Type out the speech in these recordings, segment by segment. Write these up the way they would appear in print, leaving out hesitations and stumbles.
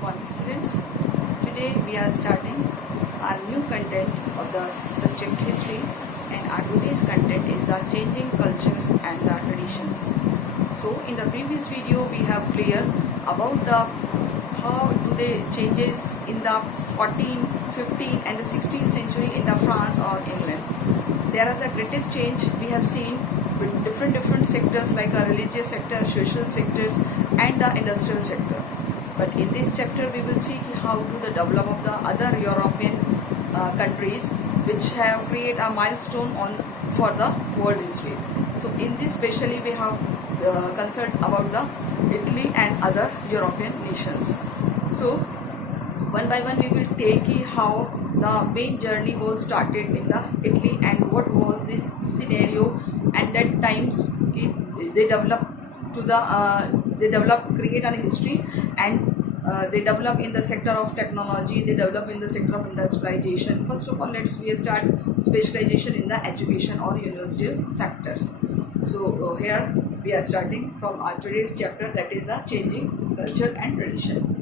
Good morning, students. Today we are starting our new content of the subject history, and our today's content is the changing cultures and the traditions. So in the previous video we have clear about the how do the changes in the 14th, 15th and the 16th century in the France or England. There is a greatest change we have seen with different sectors like a religious sector, social sectors and the industrial sector. But in this chapter we will see how to the develop of the other European countries which have created a milestone on for the world history. So in this specially we have concerned about the Italy and other European nations. So one by one we will take how the main journey was started in the Italy and what was this scenario, and that times they developed to the create a history, and they develop in the sector of technology, they develop in the sector of industrialization. First of all, we start specialization in the education or university sectors. So here we are starting from our today's chapter, that is the changing culture and tradition.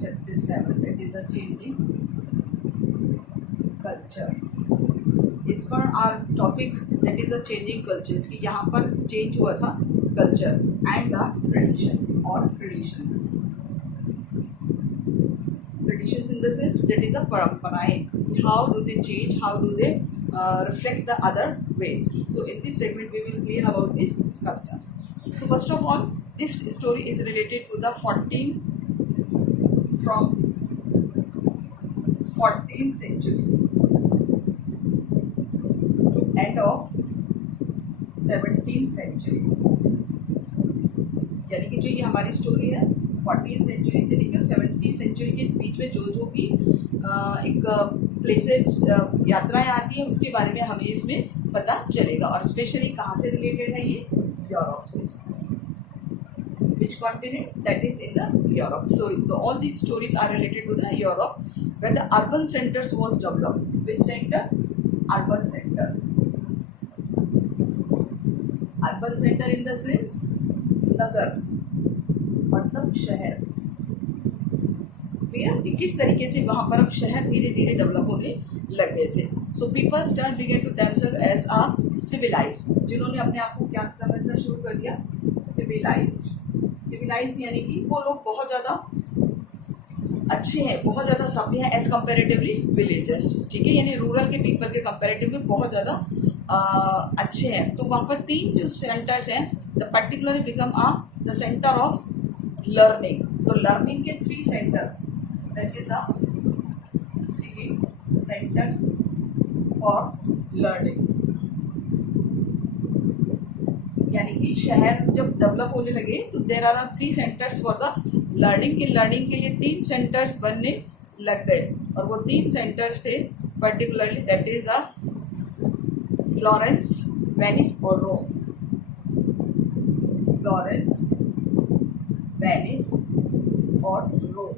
Chapter 7, that is the changing culture. इस पर our topic that is the changing cultures की यहाँ पर change हुआ था culture and the tradition और traditions in the sense that is the परंपराएं, how do they change, how do they reflect the other ways. So in this segment we will clear about this customs. So first of all, this story is related to the 14th century to end of 17th century. यानी कि जो ये हमारी story है 14th century से लेकर 17th century के बीच में जो भी एक प्लेसेस यात्राएं आती हैं उसके बारे में हमें इसमें पता चलेगा. और स्पेशली कहाँ से रिलेटेड है ये? यूरोप से. Which continent? That is in the Europe. So all these stories are related to the Europe, where the urban centers was developed. Which center? Urban center. Urban center in the sense नगर, मतलब शहर. Clear? किस तरीके से वहाँ पर अब शहर धीरे धीरे डेवलप होने लग गए थे. So people start began to themselves as a civilised, जिन्होंने अपने आप को क्या समझना शुरू कर दिया? सिविलाइज्ड. सिविलाइज्ड यानी कि वो लोग बहुत ज़्यादा अच्छे हैं, बहुत ज़्यादा सभ्य हैं एज कंपेरेटिवली विलेजेस. ठीक है, यानी रूरल के पीपल के कंपेरेटिवली बहुत ज़्यादा अच्छे हैं. तो वहाँ पर 3 जो सेंटर्स हैं, the particularly become the centre of learning. तो लर्निंग के 3 centre, that is the 3 centres for learning. यानी कि शहर जब डेवलप होने लगे तो there are 3 centres for the learning. Learning के लिए 3 सेंटर्स बनने लग गए, और वो 3 सेंटर्स थे particularly that is the Florence, Venice और रोम. फ्लोरेंस, वेनिस और रोम.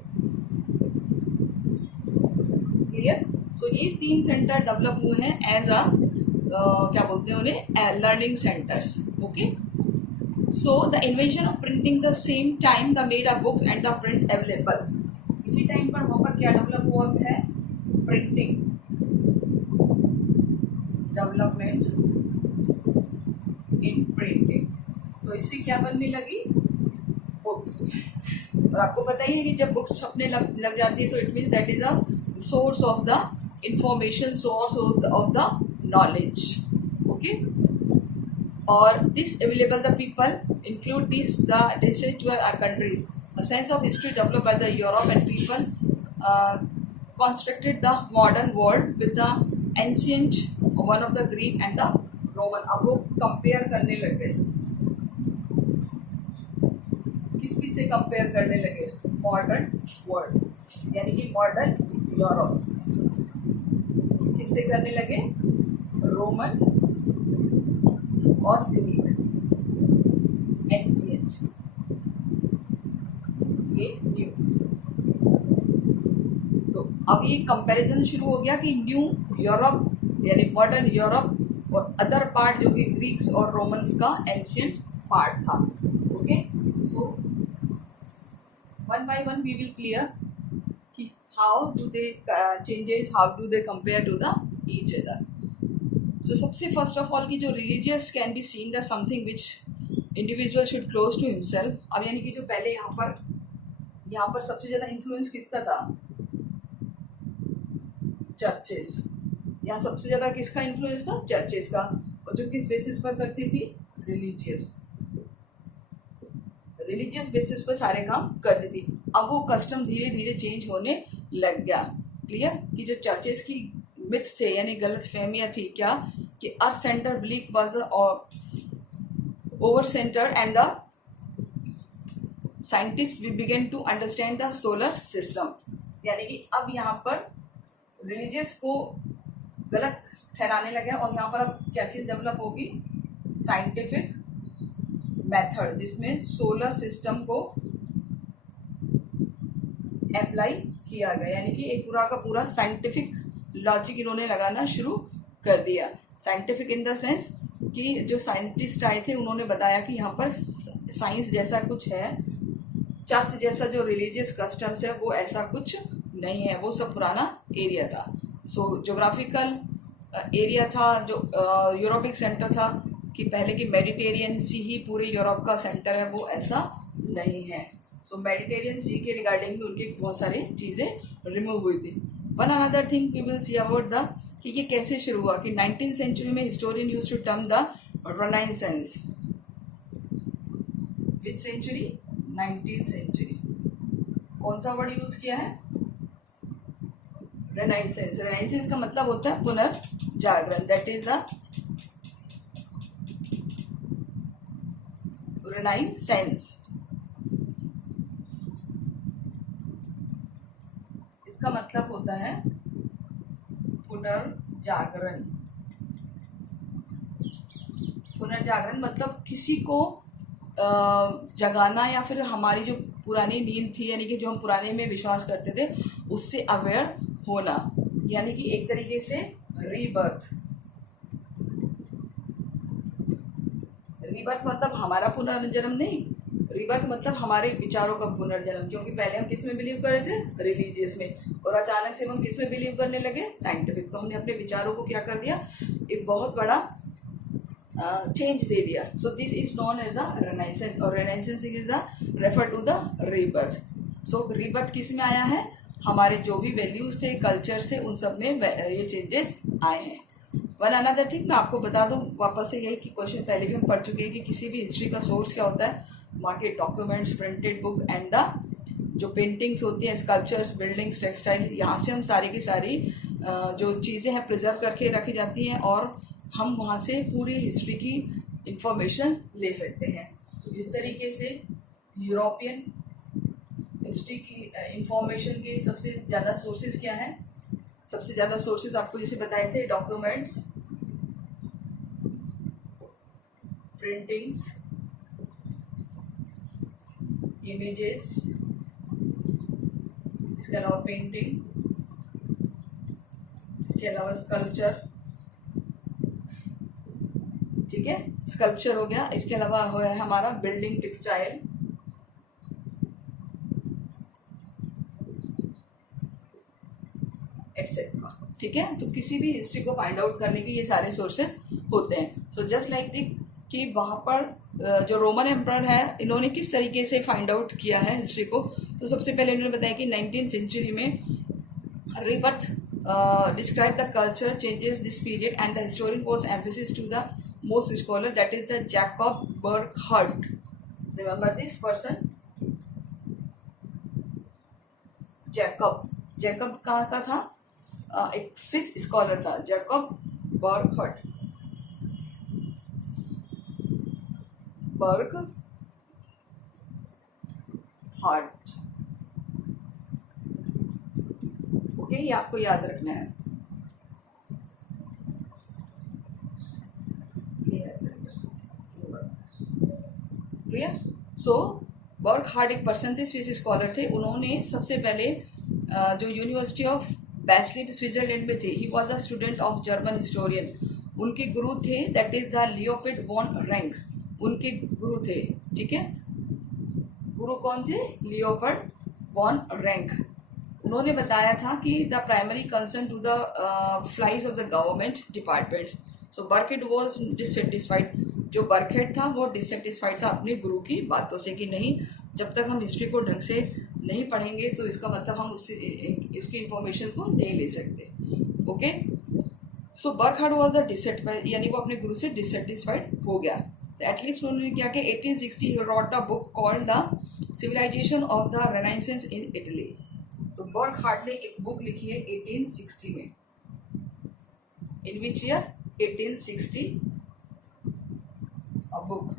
क्लियर? सो ये 3 सेंटर डेवलप हुए हैं एज अ क्या बोलते हैं उन्हें? Learning centres. Okay. So the invention of printing the same time the made a books and the print available. इसी टाइम पर वहाँ पर क्या डेवलप हुआ है? प्रिंटिंग. Development in printing. तो इससे क्या बनने लगी? बुक्स. और आपको पता ही है कि जब बुक्स छपने लग जाती है तो it means that is a source of the information, source of the knowledge. Okay, or this available the people include these the districts where our countries. A sense of history developed by the Europe and people constructed the modern world with the ancient, one of the Greek and the Roman. अब वो compare करने लग गए. किस से compare करने लगे? Modern world, यानी कि मॉडर्न यूरोप. किससे करने लगे? रोमन और ग्रीक, एंशिएंट. ये न्यू. तो अब ये कंपैरिजन शुरू हो गया कि न्यू यूरोप यानी मॉडर्न यूरोप और अदर पार्ट जो कि ग्रीक्स और रोमन्स का एंशियंट पार्ट था. Okay, so one by one we will clear कि how do they changes, how do they compare to the each other. So सबसे first of all की जो religious can be seen the something which individual should close to himself. अब यानी कि जो पहले यहाँ पर सबसे ज़्यादा इन्फ्लुएंस किसका था? चर्चेस. यहाँ सबसे ज़्यादा किसका इन्फ्लुएंस था? चर्चेस का. और जो किस बेसिस पर करती थी? रिलीजियस बेसिस पर सारे काम करती थी. अब वो कस्टम धीरे धीरे चेंज होने लग गया. क्लियर कि जो चर्चेस की मिथ्स थे यानी गलत फहमियाँ थी क्या कि earth centre belief was over centre and the scientist we begin to understand the solar system. यानी कि अब यहाँ पर रिलीजियस को गलत ठहराने लगे और यहाँ पर अब क्या चीज़ डेवलप होगी? साइंटिफिक मेथड, जिसमें सोलर सिस्टम को अप्लाई किया गया. यानी कि एक पूरा का पूरा साइंटिफिक लॉजिक इन्होंने लगाना शुरू कर दिया. साइंटिफिक इन द सेंस कि जो साइंटिस्ट आए थे उन्होंने बताया कि यहाँ पर साइंस जैसा कुछ है, चर्च जैसा जो रिलीजियस कस्टम्स है वो ऐसा कुछ नहीं है, वो सब पुराना एरिया था. सो ज्योग्राफिकल एरिया था जो यूरोपिक सेंटर था कि पहले की मेडिटेरियन सी ही पूरे यूरोप का सेंटर है, वो ऐसा नहीं है. सो मेडिटेरियन सी के रिगार्डिंग भी उनकी बहुत सारी चीज़ें रिमूव हुई थी. One another thing we will see about the कि ये कैसे शुरू हुआ कि 19th सेंचुरी में historian use to term the renaissance. Which century? 19th century. कौन सा वर्ड यूज किया है? रेनाइसेंस. रेनाइसेंस का मतलब होता है पुनर्जागरण. That is the Renaissance. इसका मतलब होता है पुनर्जागरण. पुनर्जागरण मतलब किसी को जगाना या फिर हमारी जो पुरानी नींद थी यानी कि जो हम पुराने में विश्वास करते थे उससे अवेयर होना. यानी कि एक तरीके से रीबर्थ. रीबर्थ मतलब हमारा पुनर्जन्म नहीं, रीबर्थ मतलब हमारे विचारों का पुनर्जन्म. क्योंकि पहले हम किस में बिलीव कर रहे थे? रिलीजियस में. और अचानक से हम किस में बिलीव करने लगे? साइंटिफिक. तो हमने अपने विचारों को क्या कर दिया? एक बहुत बड़ा चेंज दे दिया. So this is known as the renaissance. और renaissance is the refer to the rebirth. So rebirth किस में आया है? हमारे जो भी वैल्यूज थे, कल्चर से, उन सब में ये चेंजेस आए हैं. वन अनदर थिंग मैं आपको बता दूं वापस से यही कि क्वेश्चन पहले भी हम पढ़ चुके हैं कि किसी भी हिस्ट्री का सोर्स क्या होता है? वहाँ के documents, printed book and the जो पेंटिंग्स होती हैं, स्कल्पचर्स, बिल्डिंग्स, टेक्सटाइल, यहाँ से हम सारी की सारी जो चीज़ें हैं प्रिजर्व करके रखी जाती हैं और हम वहाँ से पूरी हिस्ट्री की इंफॉर्मेशन ले सकते हैं. इस तरीके से यूरोपियन हिस्ट्री की इंफॉर्मेशन के सबसे ज़्यादा सोर्सेज क्या हैं? सबसे ज़्यादा सोर्सेज आपको जैसे बताए थे, डॉक्यूमेंट्स, प्रिंटिंग्स, इमेजेस, इसके अलावा पेंटिंग, इसके अलावा स्कल्पचर. ठीक है, स्कल्पचर हो गया. इसके अलावा हो है हमारा बिल्डिंग, टेक्सटाइल, एक्सेट्रा. ठीक है, तो किसी भी हिस्ट्री को फाइंड आउट करने के ये सारे सोर्सेस होते हैं. सो जस्ट लाइक दी कि वहाँ पर जो रोमन एम्परर है इन्होंने किस तरीके से फाइंड आउट किया है हिस्ट्री को. तो सबसे पहले इन्होंने बताया कि 19th सेंचुरी में rebirth describe the culture changes this period and the historian was emphasis to the most scholar that is the Jacob Burckhardt. Remember this person, Jacob कहाँ का था? एक स्विस स्कॉलर था, जैकब बर्कहर्ट. ओके, ये आपको याद रखना है. क्लियर? सो बर्कहार्ट एक पर्सन थे, स्विस स्कॉलर थे. उन्होंने सबसे पहले जो यूनिवर्सिटी ऑफ बैचलिप स्विट्जरलैंड में थे, he was a student of German historian. उनके गुरु थे that is the Leopold von Ranke, उनके गुरु थे, ठीक है। गुरु कौन थे? Leopold von Ranke. उन्होंने बताया था कि the primary concern to the files of the government departments, so Burckhardt was dissatisfied. जो बर्कहेड था वो डिससेटिस्फाइड था अपने गुरु की बातों से कि नहीं, जब तक हम हिस्ट्री को ढंग से नहीं पढ़ेंगे तो इसका मतलब हम उससे इसकी इंफॉर्मेशन को नहीं ले सकते। Okay, so Burckhardt was the dissatisfied, यानी वो अपने गुरु से डिससेटिस्फाइड हो गया। एटलीस्ट उन्होंने क्या कि 1860 he wrote a book called the civilisation of the renaissance in Italy. तो बर्कहार्ड ने एक बुक लिखी है 1860 में, इन विच ईयर? 1860 a book.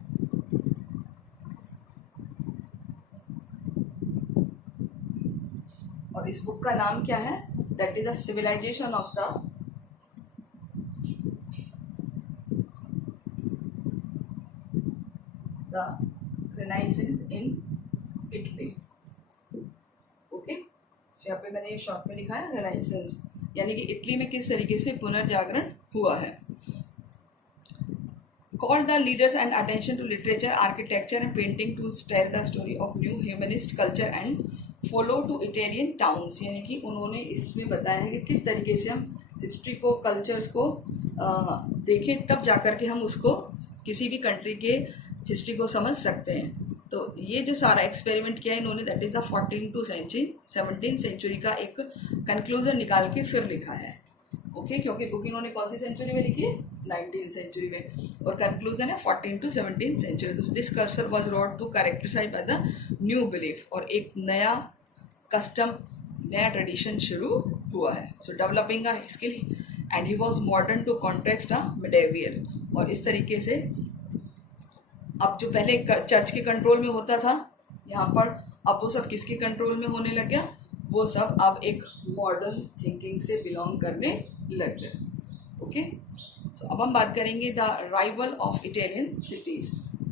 और इस बुक का नाम क्या है? That is the civilisation of the renaissance in Italy. Okay, यहाँ पे मैंने शॉर्ट में लिखा है रेनाइसेंस, यानी कि इटली में किस तरीके से पुनर्जागरण हुआ है। Called the leaders and attention to literature, architecture and painting to tell the story of new humanist culture and follow to Italian towns, यानी कि उन्होंने इसमें बताया है कि किस तरीके से हम हिस्ट्री को, कल्चर्स को देखें, तब जाकर के हम उसको किसी भी कंट्री के हिस्ट्री को समझ सकते हैं। तो ये जो सारा एक्सपेरिमेंट किया है इन्होंने, that is the 14th century 17th century का एक कंक्लूजन निकाल के फिर लिखा है। ओके, क्योंकि बुक इन्होंने कौन सी सेंचुरी में लिखी है? 19th सेंचुरी में, और कंक्लूजन है 14th to 17th सेंचुरी। तो this cursor was wrote to characterise by the new belief, और एक नया कस्टम, नया ट्रेडिशन शुरू हुआ है। So developing a skill and he was modern to context a medieval. और इस तरीके से अब जो पहले चर्च के कंट्रोल में होता था यहाँ पर, अब वो सब किसके कंट्रोल में होने लग गया? वो सब अब एक मॉडर्न थिंकिंग से बिलोंग करने लग गए। ओके, सो अब हम बात करेंगे the rival of Italian cities.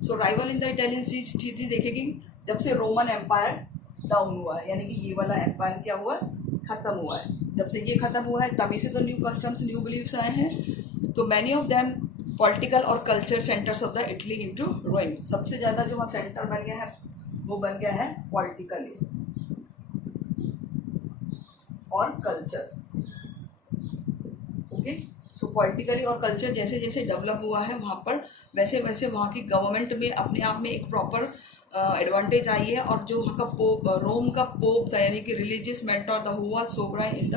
So rival in the Italian cities देखेंगे जब से रोमन एम्पायर डाउन हुआ है, यानी कि ये वाला एम्पायर क्या हुआ? खत्म हुआ है। जब से ये खत्म हुआ है तभी से तो न्यू कस्टम्स, न्यू बिलीव्स आए हैं। तो मैनी ऑफ देम पॉलिटिकल और culture centres of the Italy into ruin. सबसे ज्यादा जो वहाँ सेंटर बन गया है वो बन गया है पॉलिटिकली और कल्चर। ओके, सो पॉलिटिकली और कल्चर जैसे जैसे डेवलप हुआ है वहाँ पर, वैसे वैसे वहाँ की गवर्नमेंट में अपने आप में एक प्रॉपर एडवांटेज आई है। और जो वहाँ का पोप, रोम का पोप था, यानी कि रिलीजियस मेंटर द हुआ sovereign in the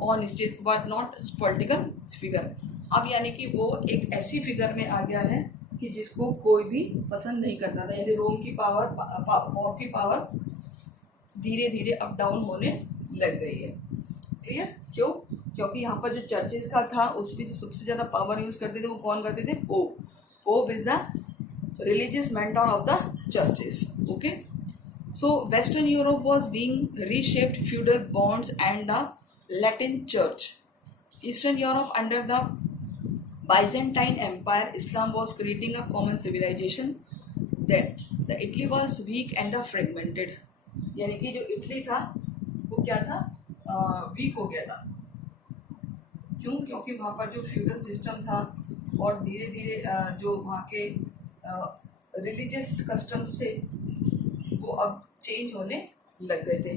on state but not political figure. अब यानी कि वो एक ऐसी फिगर में आ गया है कि जिसको कोई भी पसंद नहीं करता था। यानी रोम की पावर, पोप की पावर धीरे धीरे अप डाउन होने लग गई है। क्लियर? क्यों? क्योंकि यहाँ पर जो चर्चेस का था उसमें जो सबसे ज्यादा पावर यूज करते थे वो कौन करते थे? Pope. Pope is the religious mentor of the churches. Okay, so western Europe was being reshaped feudal bonds and the Latin church. Eastern Europe under the Byzantine Empire, Islam was creating a common civilization. Then the Italy was weak and fragmented. यानी कि जो Italy था वो क्या था? Week हो गया था। क्यों? क्योंकि वहाँ पर जो फ्यूडल सिस्टम था और धीरे धीरे जो वहाँ के रिलीजियस कस्टम्स थे वो अब चेंज होने लग गए थे।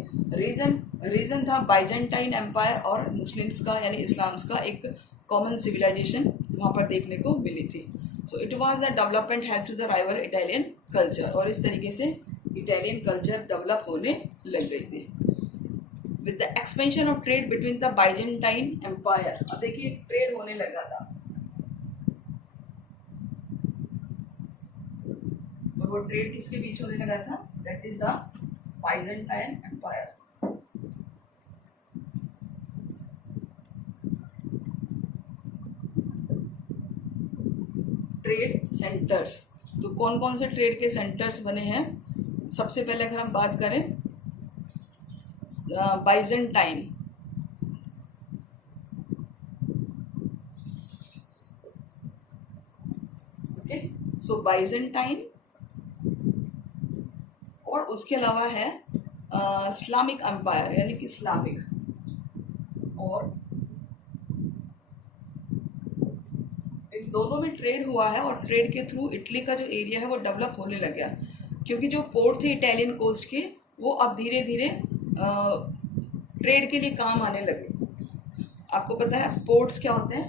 रीजन था बाइजेंटाइन एम्पायर और मुस्लिम्स का, यानी इस्लाम्स का एक कॉमन सिविलाइजेशन वहाँ पर देखने को मिली थी। So it was the development help to the rival Italian culture, और इस तरीके से इटालियन कल्चर डेवलप होने लग गई थी with the expansion of trade between the Byzantine empire. अब देखिए ट्रेड होने लगा था, और वो ट्रेड किसके बीच होने लगा था? That is the Byzantine empire. Trade centres, तो कौन कौन से ट्रेड के सेंटर्स बने हैं? सबसे पहले अगर हम बात करें बाइजेंटाइन, ओके, सो बाइजेंटाइन, और उसके अलावा है इस्लामिक एम्पायर, यानी कि इस्लामिक, और दोनों में ट्रेड हुआ है और ट्रेड के थ्रू इटली का जो एरिया है वो डेवलप होने लग गया, क्योंकि जो पोर्ट थे इटालियन कोस्ट के वो अब धीरे धीरे ट्रेड के लिए काम आने लगे। आपको पता है पोर्ट्स क्या होते हैं?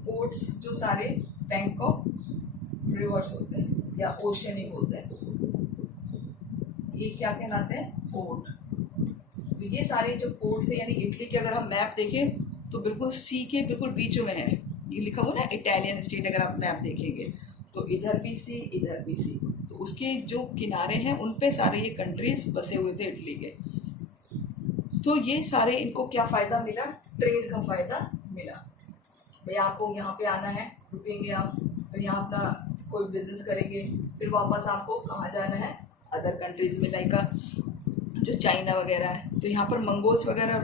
पोर्ट्स जो सारे बैंकॉक रिवर्स होते हैं या ओशनिक होते हैं, ये क्या कहलाते हैं? पोर्ट। तो ये सारे जो पोर्ट थे, यानी इटली के अगर हम मैप देखें तो बिल्कुल सी के बिल्कुल बीच में है, ये लिखा हुआ ना इटालियन स्टेट। अगर आप मैप देखेंगे तो इधर भी सी, इधर भी सी, तो उसके जो किनारे हैं उन पे सारे ये कंट्रीज बसे हुए थे इटली के। तो ये सारे इनको क्या फ़ायदा मिला? ट्रेड का फ़ायदा मिला। भाई आपको यहाँ पे आना है, रुकेंगे आप, फिर यहाँ अपना कोई बिजनेस करेंगे, फिर वापस आपको कहाँ जाना है? अदर कंट्रीज़ में, लाइक जो चाइना वगैरह है। तो यहाँ पर मंगोल्स वगैरह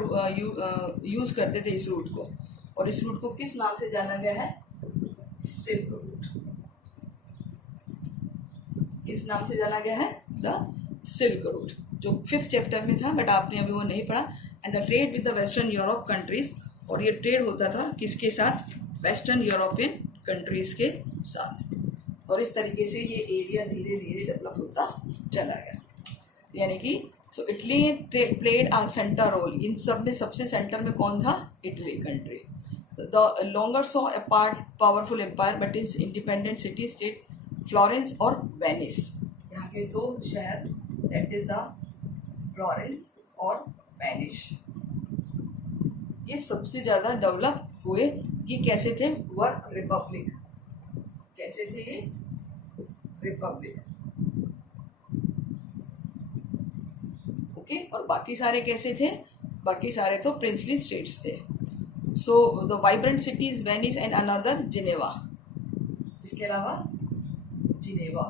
यूज़ करते थे इस रूट को, और इस रूट को किस नाम से जाना गया है? Silk route. किस नाम से जाना गया है? द सिल्क रूट, जो 5th चैप्टर में था, बट आपने अभी वो नहीं पढ़ा। And the trade with the western Europe countries, और ये ट्रेड होता था किसके साथ? वेस्टर्न यूरोपियन कंट्रीज के साथ। और इस तरीके से ये एरिया धीरे धीरे डेवलप होता चला गया। यानी कि so Italy played a centre role. इन सब में सबसे सेंटर में कौन था? Italy country. The longer saw a part powerful empire but is independent city state Florence और वेनिस। यहाँ के दो शहर, दैट इज द फ्लोरेंस और वेनिस, ये सबसे ज़्यादा डेवलप हुए। ये कैसे थे? Work republic. कैसे थे ये? रिपब्लिक। ओके, और बाकी सारे कैसे थे? बाकी सारे तो प्रिंसली स्टेट्स थे। So the vibrant cities Venice and another Geneva. इसके अलावा Geneva,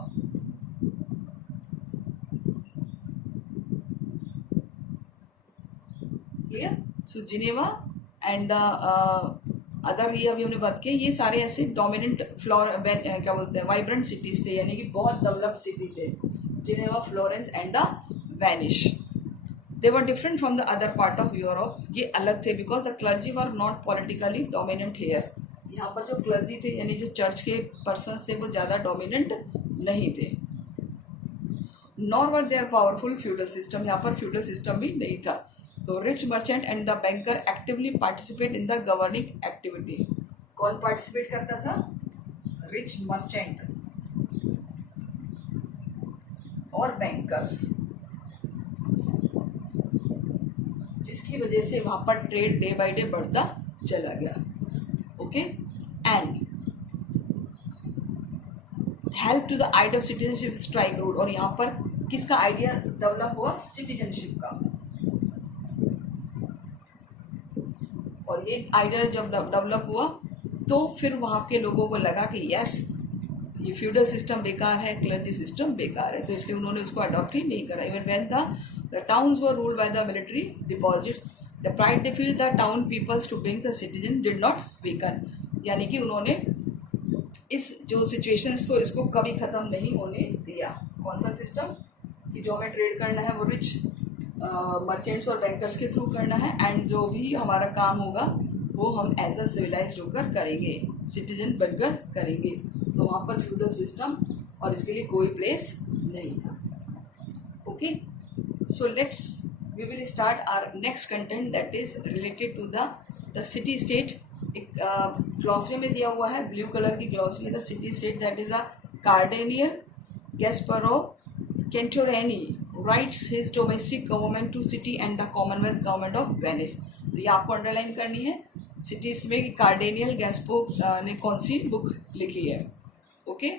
clear? So Geneva and other, ये अभी हमने बात की, ये सारे ऐसे डोमिनेंट क्या बोलते हैं, वाइब्रेंट सिटीज थे, यानी कि बहुत डेवलप्ड सिटी थे। Geneva, Florence and the Venice. They were different from the other part of Europe. ये अलग थे because the clergy were not politically dominant here. यहाँ पर जो क्लर्जी थे, यानी जो चर्च के पर्सन्स थे, वो ज़्यादा डोमिनेंट नहीं थे। Nor were there powerful feudal system. यहाँ पर फ्यूडल सिस्टम भी नहीं था। तो rich merchant and the banker actively participate in the governing activity. कौन पार्टिसिपेट करता था? रिच मर्चेंट और बैंकर्स, जिसकी वजह से वहां पर ट्रेड डे बाय डे बढ़ता चला गया। Okay, and help to the idea of citizenship strike root. और यहाँ पर किसका आइडिया डेवलप हुआ? सिटीजनशिप का। और ये आइडिया जब डेवलप हुआ तो फिर वहां के लोगों को लगा कि यस, ये फ्यूडल सिस्टम बेकार है, क्लर्जी सिस्टम बेकार है, तो इसलिए उन्होंने उसको अडॉप्ट ही नहीं करा। Even when the towns were ruled by the military deposit, the pride they feel the town peoples to bring the citizen did not weaken. यानी कि उन्होंने इस जो सिचुएशन तो इसको कभी खत्म नहीं होने दिया। कौन सा सिस्टम? कि जो हमें ट्रेड करना है वो रिच मर्चेंट्स और बैंकर्स के थ्रू करना है, एंड जो भी हमारा काम होगा वो हम एज अ सिविलाइज्ड होकर करेंगे, सिटीजन बनकर करेंगे। तो वहाँ पर फ्यूडल सिस्टम और इसके लिए कोई प्लेस नहीं था। Okay, so let's we will start our next content that is related to the city state. एक ग्लॉसरी में दिया हुआ है, ब्लू कलर की glossary. The city state that is a cardinal Gasparo Contarini writes his domestic government to city and the commonwealth government of Venice. तो ये आपको underline करनी है सिटीज में कि कार्डेनियल गैस्पो ने कौन सी बुक लिखी है। ओके,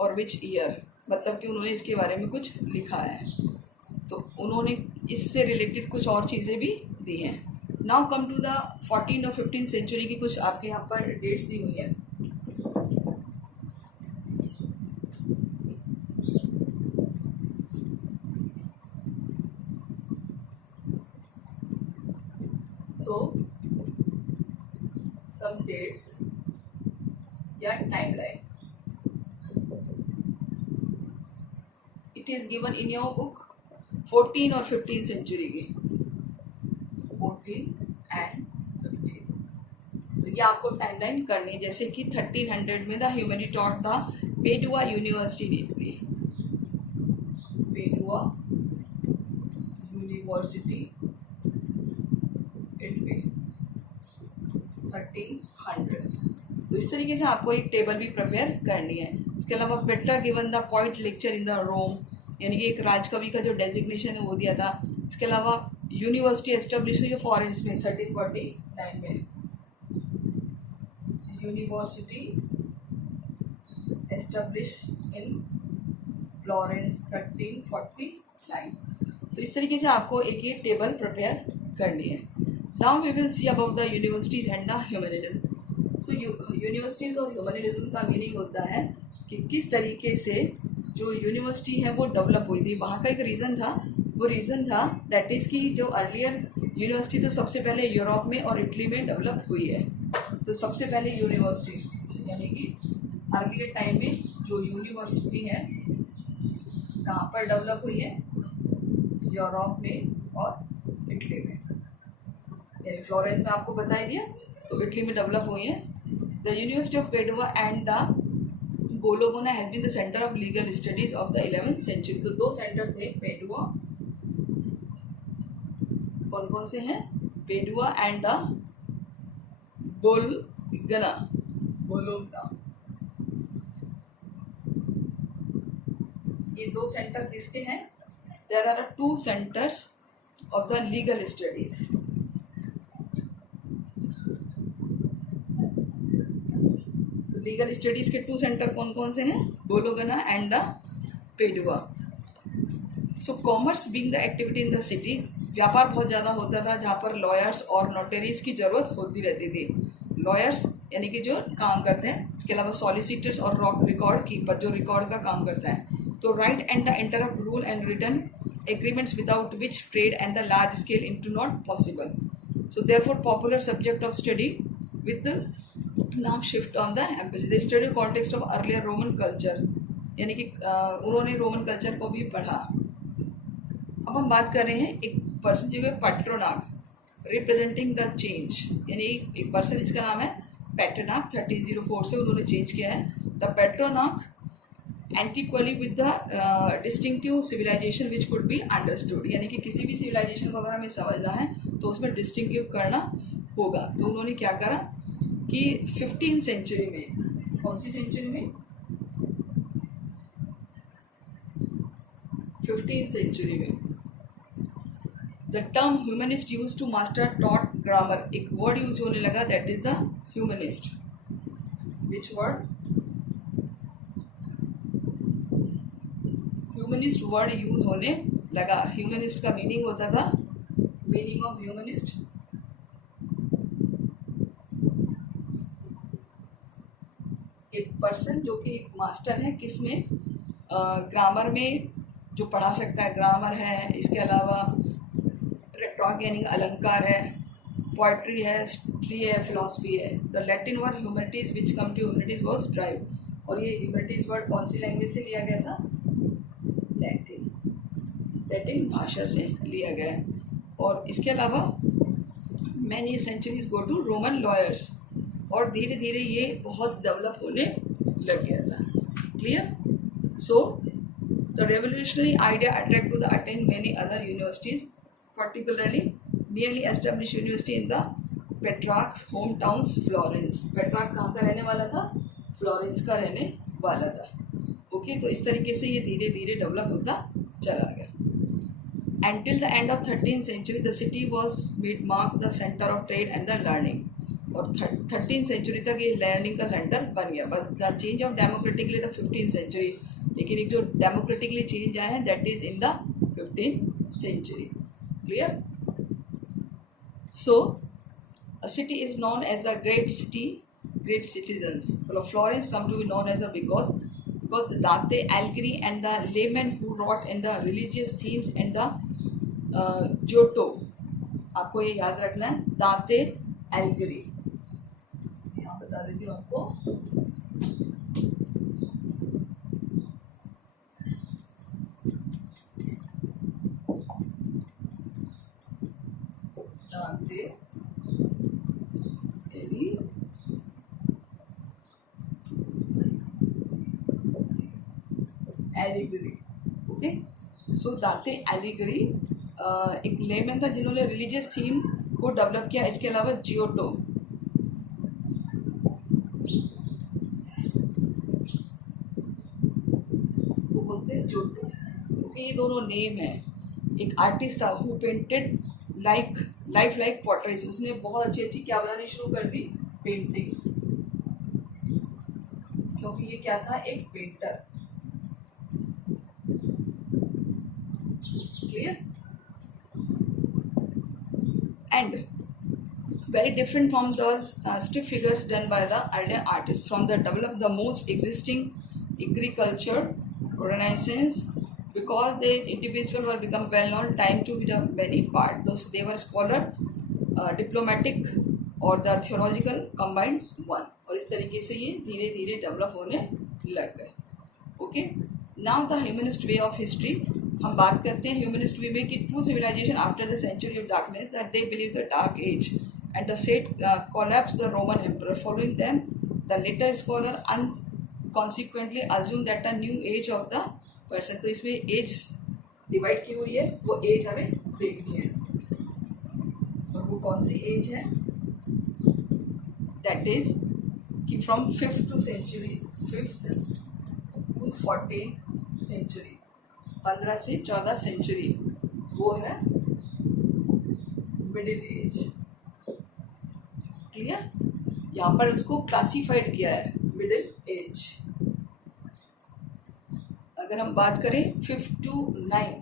और विच ईयर, मतलब कि उन्होंने इसके बारे में कुछ लिखा है। तो उन्होंने इससे रिलेटेड कुछ और चीज़ें भी दी हैं। नाउ कम टू द 14 और 15 सेंचुरी की कुछ आपके यहाँ पर डेट्स दी हुई है। So some dates या timeline. It is given in your book 14 और 15 सेंचुरी की, 14 and 15। तो ये आपको टाइमलाइन करनी है। जैसे कि 1300 में the humanity taught the Padua university in Italy, Padua university Italy 1300। तो इस तरीके से आपको एक टेबल भी प्रिपेयर करनी है। इसके अलावा Petra given the point lecture in the Rome, यानी कि एक राजकवि का जो डेजिग्नेशन है वो दिया था। इसके अलावा यूनिवर्सिटी एस्टेब्लिश हुई फ्लोरेंस में 1349 में, यूनिवर्सिटी एस्टेब्लिश इन फ्लोरेंस 1349। तो इस तरीके से आपको एक ये टेबल प्रिपेयर करनी है। Now we will see about the universities and the humanities. So universities और ह्यूमैनिटिज्म का मीनिंग होता है कि किस तरीके से जो यूनिवर्सिटी है वो डेवलप हुई थी। वहाँ का एक रीज़न था, वो रीज़न था दैट इज़ कि जो अर्लियर यूनिवर्सिटी तो सबसे पहले यूरोप में और इटली में डेवलप हुई है। तो सबसे पहले यूनिवर्सिटी यानी कि अर्लियर टाइम में जो यूनिवर्सिटी है कहाँ पर डेवलप हुई है, यूरोप में और इटली में। यानी फ्लोरेंस में आपको बता दिया, तो इटली में डेवलप हुई है। The university of Padua and the Bologna has been the centre of legal studies of the 11th century. तो दो सेंटर थे पेडुआ, कौन कौन से हैं, पेडुआ एंड द बोलोगना। ये दो सेंटर किसके हैं? There are two centres of the legal studies. Legal studies के टू सेंटर कौन कौन से हैं? Bologna and the Padua. So commerce being the activity in the city, व्यापार बहुत ज़्यादा होता था जहाँ पर लॉयर्स और नोटरीज की ज़रूरत होती रहती थी। लॉयर्स यानी कि जो काम करते हैं, इसके अलावा सॉलिसिटर्स और रिकॉर्ड कीपर जो रिकॉर्ड का काम करता है। तो right and the interrupt rule and return agreements without which trade and the large scale into not possible. So therefore popular subject of study with नाम shift on the embassy. The study context of earlier Roman culture, यानी कि उन्होंने Roman culture को भी पढ़ा। अब हम बात कर रहे हैं एक पर्सन जो है पेट्रोनाक, रिप्रेजेंटिंग द चेंज, यानी एक पर्सन जिसका नाम है पेट्रोनाक, 1304 से उन्होंने चेंज किया है। The Petrarch antiquity with the distinctive civilisation which could be understood, यानी कि किसी भी सिविलाइजेशन को अगर हमें समझना है तो उसमें डिस्टिंक्टिव करना होगा। तो उन्होंने क्या करा कि 15th सेंचुरी में, कौन सी सेंचुरी में, 15th सेंचुरी में, the term humanist use to master taught grammar, एक वर्ड यूज होने लगा that is the humanist. Which word? Humanist word use होने लगा। ह्यूमनिस्ट का मीनिंग होता था, मीनिंग ऑफ ह्यूमनिस्ट एक पर्सन जो कि एक मास्टर है, किसमें, ग्रामर में, जो पढ़ा सकता है, ग्रामर है, इसके अलावा रेटॉरिक यानी अलंकार है, पोइट्री है, हिस्ट्री है, फिलॉसफी है। The Latin word humanities which come to humanities was drive, और ये ह्यूमैनिटीज वर्ड कौन सी लैंग्वेज से लिया गया था? लैटिन, लैटिन भाषा से लिया गया है। और इसके अलावा many centuries go to Roman lawyers, और धीरे धीरे ये बहुत डेवलप होने लग गया था। Clear? So the revolutionary idea attract to the attend many other universities, particularly nearly establish university in the Petrarch's home towns Florence. Petrarch कहाँ का रहने वाला था? फ्लोरेंस का रहने वाला था। ओके, तो इस तरीके से ये धीरे धीरे डेवलप होता चला गया। Until the end of 13th century, the city was made mark the center of trade and the learning. और 13th सेंचुरी तक ये लर्निंग का सेंटर बन गया। बस the change of democratically the 15th century, लेकिन एक जो डेमोक्रेटिकली चेंज आया है that is in the 15th century. Clear? So a city is known as the great city, great citizens. Florence come to be known as a because Dante Alighieri and the laymen who wrote in the religious themes and the Giotto, आपको ये याद रखना है, दांते allegory. यहाँ बता देती हूँ आपको, दांते एलिगरी एलिगरी. ओके, सो दाते एलिगरी एक लेमैन था जिन्होंने रिलीजियस थीम को डेवलप किया. इसके अलावा जियोटो, वो बोलते हैं जोटो. ओके, ये दोनों नेम है. एक आर्टिस्ट था who painted life like portraits. उसने बहुत अच्छी अच्छी क्या बनानी शुरू कर दी, पेंटिंग्स, क्योंकि ये क्या था, एक painter. Clear? And very different from those stiff figures done by the earlier artists. From the develop the most existing agriculture renaissance, because the individual were become well known time to be the many part. Those they were scholar, diplomatic और the theological combined one. और इस तरीके से ये धीरे धीरे develop होने लग गए. Okay, now the humanist way of history. हम बात करते हैं ह्यूमनिस्ट वे में कि true civilisation after the century of darkness that they believe the dark age and the state collapsed the Roman emperor. Following them, the later scholar consequently assumed that a new age of the person. तो इसमें as divide की हुई है, वो as हमें देखनी है. और वो कौन सी एज है? दैट इज कि from 5th century, 5th to 14th century, 15 से 14 सेंचुरी, वो है मिडिल एज. क्लियर? यहाँ पर उसको क्लासिफाइड किया है मिडिल एज. अगर हम बात करें 5th to 9,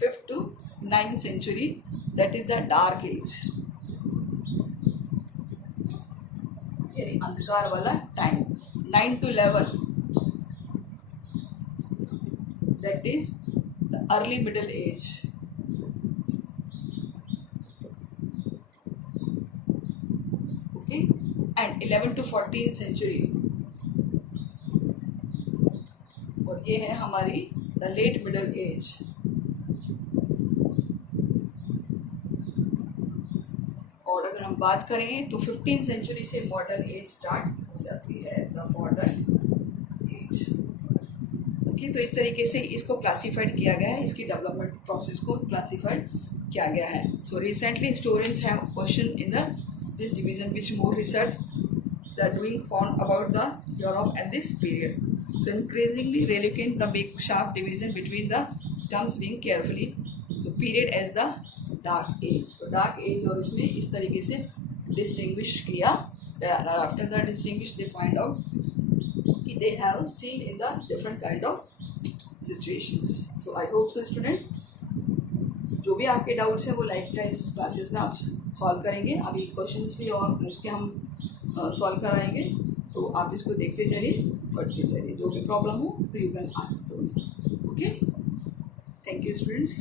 5th to 9th century, that is the dark age, यानी अंधकार वाला time. 9 to 11, that is the early middle age. And 11 to 14th century, और ये है हमारी द लेट मिडल एज. और अगर हम बात करें तो 15th century से मॉडर्न एज स्टार्ट हो जाती है, द मॉडर्न एज. ओके, तो इस तरीके से इसको क्लासिफाइड किया गया है, इसकी डेवलपमेंट प्रोसेस को क्लासिफाइड किया गया है. So recently historians have question in the this division which more research they are doing found about the Europe at this period. So increasingly relocate the big sharp division between the terms being carefully so period as the dark age. So dark age और इसमें इस तरीके से distinguish किया. After the distinguish they find out कि they have seen in the different kind of situations. So I hope so students, जो भी आपके डाउट्स हैं वो लाइव क्लास क्लासेस में आप सॉल्व करेंगे. अभी क्वेश्चंस भी और इसके हम सॉल्व कराएंगे, तो आप इसको देखते चलिए, पढ़ते चलिए. जो भी प्रॉब्लम हो तो you can ask. Okay, thank you students.